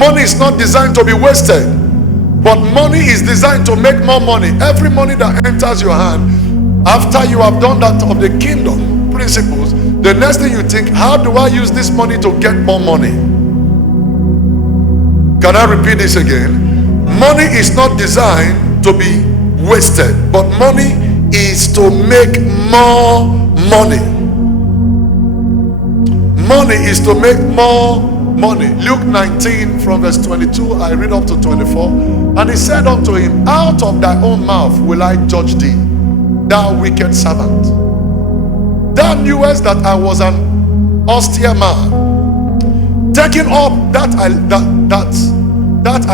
Money is not designed to be wasted, but money is designed to make more money. Every money that enters your hand, after you have done that of the kingdom principles, the next thing you think, how do I use this money to get more money? Can I repeat this again? Money is not designed to be wasted, but money is to make more money. Money is to make more money. Luke 19 from verse 22, I read up to 24. And he said unto him, out of thy own mouth will I judge thee, thou wicked servant. Thou knewest that I was an austere man, taking up that I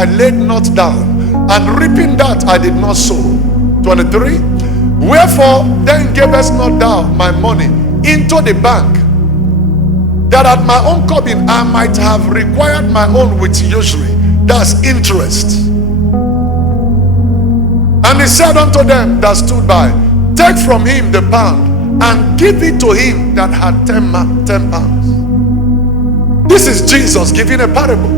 laid not down, and reaping that I did not sow. 23. Wherefore then gavest not thou my money into the bank, that at my own coming I might have required my own with usury, that's interest. And he said unto them that stood by, take from him the pound, and give it to him that had 10 pounds. This is Jesus giving a parable.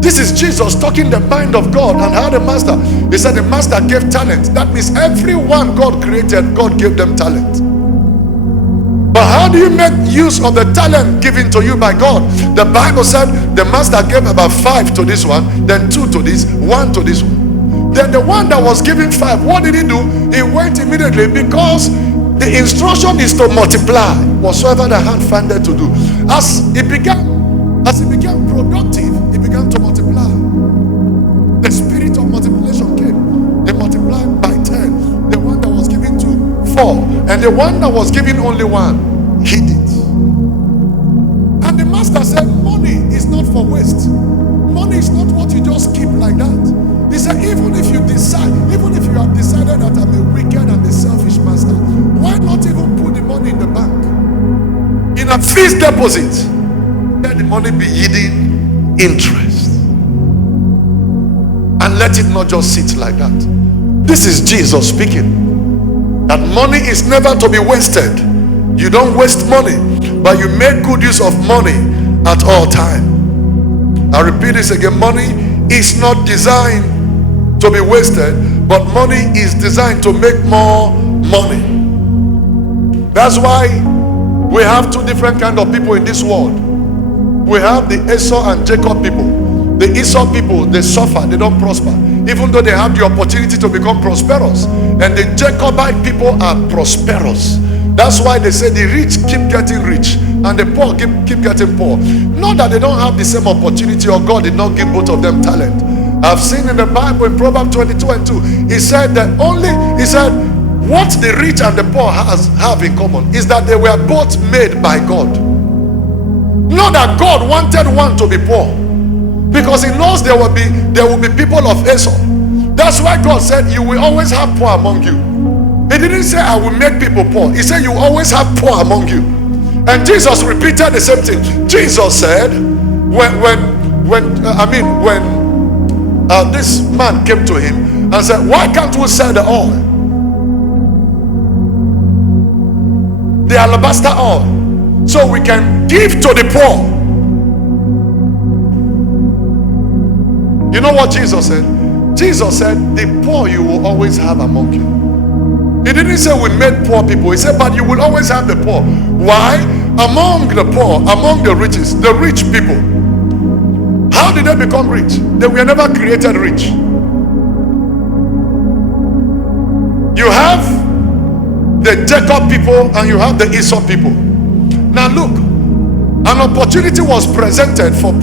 This is Jesus talking the mind of God and how the master. He said the master gave talent. That means everyone God created, God gave them talent. But how do you make use of the talent given to you by God? The Bible said the master gave about 5 to this one, then 2 to this, 1 to this one. Then the one that was given 5, what did he do? He went immediately, because the instruction is to multiply whatsoever the hand findeth to do. As it became productive, it began to multiply. The spirit of multiplication came. They multiplied by 10. The one that was given to 4, and the one that was given only 1 hid it. And the master said, money is not for waste. Money is not what you just keep like that. He said, even if you have decided that I'm a wicked and a selfish master, why not even put the money in the bank, in a fixed deposit? Let the money be yielding interest, and let it not just sit like that. This is Jesus speaking. That money is never to be wasted. You don't waste money, but you make good use of money at all time. I repeat this again. Money is not designed to be wasted, but money is designed to make more money. That's why we have 2 different kind of people in this world. We have the Esau and Jacob people. The Esau people, they suffer, they don't prosper, even though they have the opportunity to become prosperous. And the Jacobite people are prosperous. That's why they say the rich keep getting rich and the poor keep getting poor. Not that they don't have the same opportunity, or God did not give both of them talent. I've seen in the Bible in Proverbs 22:2, he said what the rich and the poor have in common is that they were both made by God. Not that God wanted one to be poor, because he knows there will be people of Esau. That's why God said you will always have poor among you. He didn't say I will make people poor. He said you always have poor among you. And Jesus repeated the same thing. Jesus said when this man came to him and said, why can't we sell the oil, the alabaster oil, so we can give to the poor? You know what Jesus said? Jesus said the poor you will always have among you. He didn't say we made poor people. He said, but you will always have the poor. Why? Among the poor, among the riches, the rich people. How did they become rich? They were never created rich. You have the Jacob people and you have the Esau people. Now look, an opportunity was presented for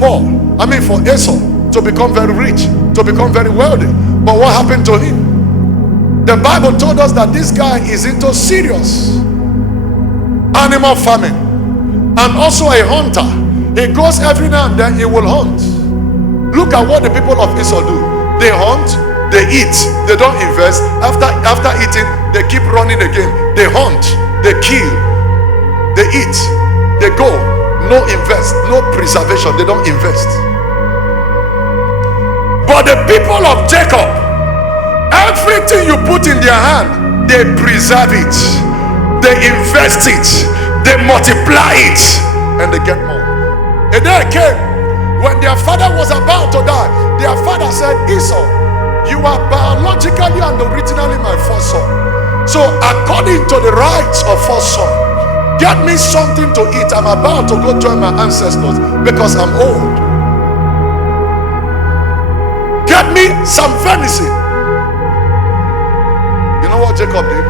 Esau to become very rich, to become very wealthy. But what happened to him? The Bible told us that this guy is into serious animal farming and also a hunter. He goes every now and then, he will hunt. Look at what the people of Esau do. They hunt, they eat, they don't invest. After eating, they keep running again. They hunt, they kill, they eat, they go. No invest, no preservation, they don't invest. But the people of Jacob, everything you put in their hand, they preserve it, they invest it, they multiply it, and they get more. A day came When their father was about to die, their father said, Esau, you are biologically and originally my first son. So according to the rights of first son, get me something to eat. I'm about to go join my ancestors because I'm old. Get me some venison. You know what Jacob did?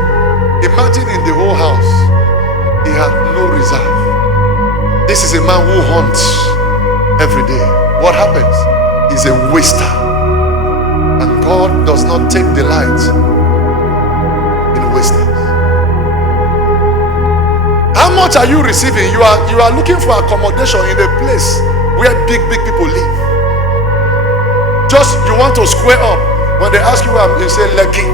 Imagine in the whole house, he had no reserve. This is a man who hunts every day. What happens? He's a waster. And God does not take delight in wasters. How much are you receiving? You are looking for accommodation in a place where big people live. Just you want to square up. When they ask you, you say Lekki.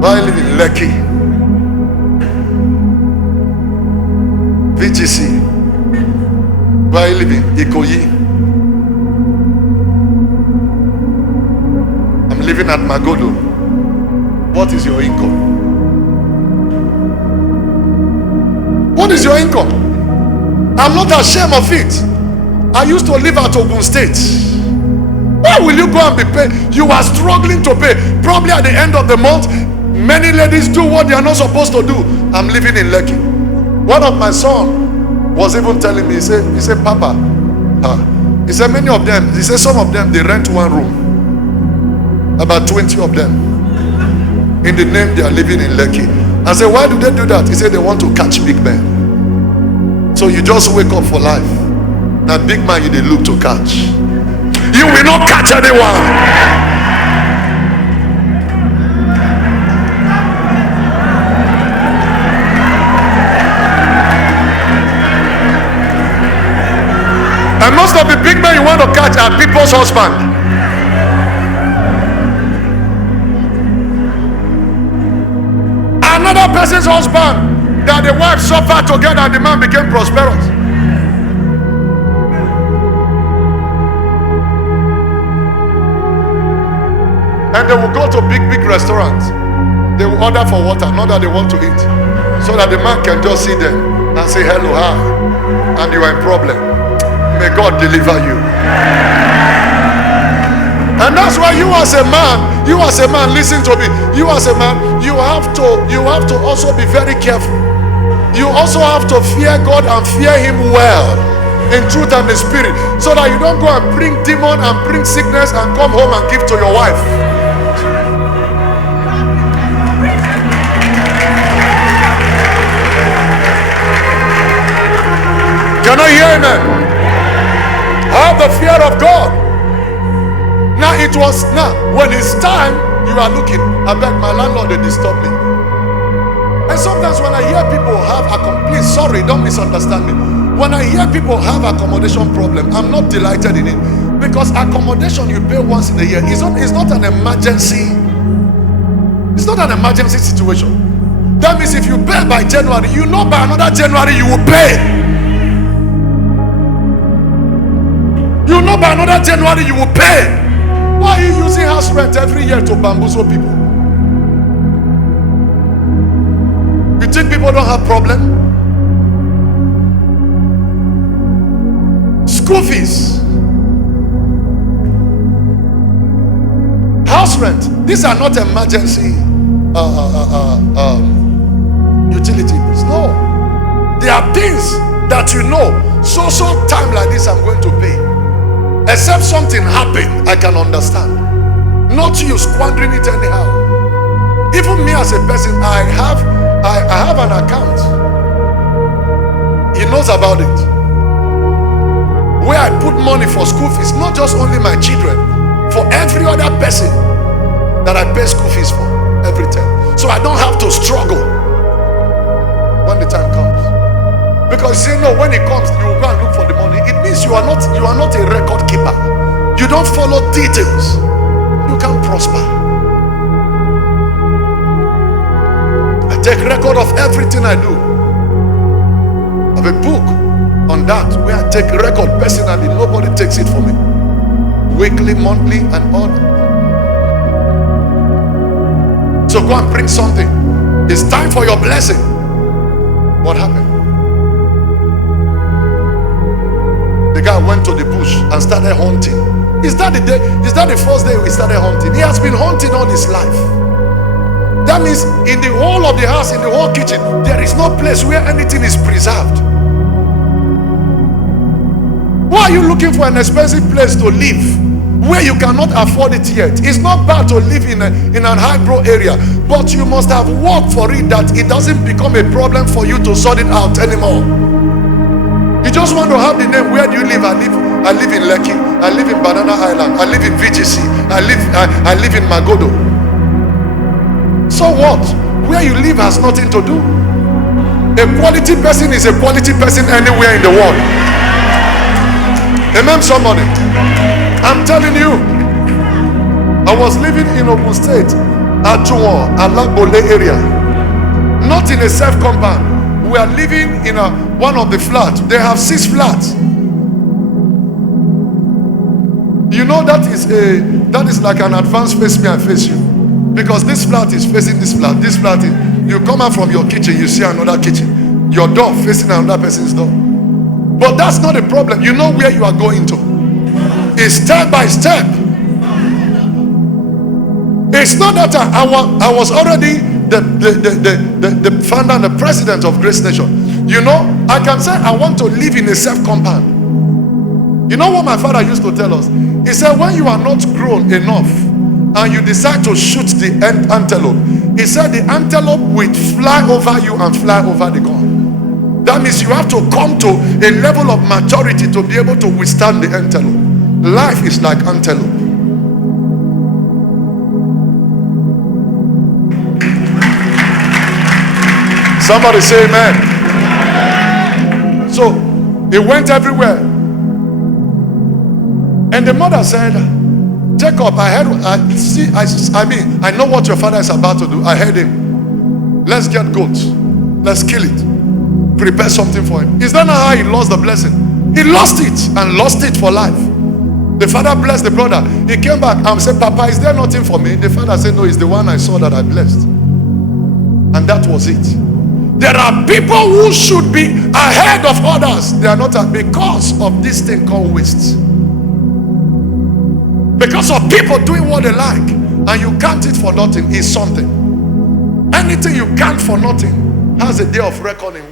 Why live in Lekki? VGC. Where are you living? Ikoyi. I'm living at Magodo. What is your income? What is your income? I'm not ashamed of it. I used to live at Ogun State. Why will you go and be paid? You are struggling to pay. Probably at the end of the month, many ladies do what they are not supposed to do. I'm living in Lekki. One of my sons was even telling me, he said, Papa, he said many of them, he said some of them, they rent one room. About 20 of them. In the name they are living in Lekki. I said, why do they do that? He said they want to catch big men. So you just wake up for life. Now big man you they look to catch. You will not catch anyone. And most of the big men you want to catch are people's husband. Another person's husband that the wife suffered together and the man became prosperous. And they will go to big restaurants. They will order for water, not that they want to eat. So that the man can just see them and say hello, hi. And you are in problem. May God deliver you. And that's why you as a man, listen to me. You as a man, you have to also be very careful. You also have to fear God and fear Him well, in truth and in spirit, so that you don't go and bring demon and bring sickness and come home and give to your wife. Can I hear amen? Have the fear of God. Now when it's time, you are looking. I beg my landlord, they disturb me. And sometimes when I hear people have please, sorry, don't misunderstand me. When I hear people have accommodation problem, I'm not delighted in it. Because accommodation you pay once in a year is not an emergency. It's not an emergency situation. That means if you pay by January, you know by another January you will pay. You know by another January you will pay. Why are you using house rent every year to bamboozle people? You think people don't have problem? School fees, house rent, these are not emergency utility bills. No, there are things that you know, so time like this I'm going to pay. Except something happened, I can understand. Not you squandering it anyhow. Even me as a person, I have an account. He knows about it. Where I put money for school fees, not just only my children, for every other person that I pay school fees for every time. So I don't have to struggle when the time comes. Because you know, when it comes, you will go and look for the money. It means you are not a record keeper. You don't follow details. You can't prosper. I take record of everything I do. I have a book on that where I take record personally. Nobody takes it for me. Weekly, monthly, and all that. So go and bring something. It's time for your blessing. What happened? went to the bush and started hunting. Is that the first day he started hunting? He has been hunting all his life. That means in the whole of the house, in the whole kitchen, there is no place where anything is preserved. Why are you looking for an expensive place to live where you cannot afford it yet? It's not bad to live in an highbrow area, but you must have worked for it, that it doesn't become a problem for you to sort it out anymore. You just want to have the name. Where do you live? I live in Lekki. I live in Banana Island. I live in VGC. I live in Magodo. So what? Where you live has nothing to do. A quality person is a quality person anywhere in the world. Amen, somebody. I'm telling you, I was living in Ogun State, Ajuwon, Alagbole area. Not in a self-compound. We are living in one of the flats. They have 6 flats. You know that is like an advanced face me and face you. Because this flat is facing this flat. This flat is, you come out from your kitchen, you see another kitchen. Your door facing another person's door. But that's not a problem. You know where you are going to. It's step by step. It's not that I was already the founder and the president of Grace Nation. You know, I can say I want to live in a self-compound. You know what my father used to tell us? He said, when you are not grown enough and you decide to shoot the antelope, he said the antelope will fly over you and fly over the gun. That means you have to come to a level of maturity to be able to withstand the antelope. Life is like antelope. Somebody say amen. So he went everywhere. And the mother said, Jacob, I know what your father is about to do. I heard him. Let's get goats. Let's kill it. Prepare something for him. Is that not how he lost the blessing? He lost it and lost it for life. The father blessed the brother. He came back and said, Papa, is there nothing for me? The father said, no, it's the one I saw that I blessed. And that was it. There are people who should be ahead of others. They are not because of this thing called waste. Because of people doing what they like, and you count it for nothing is something. Anything you count for nothing has a day of reckoning.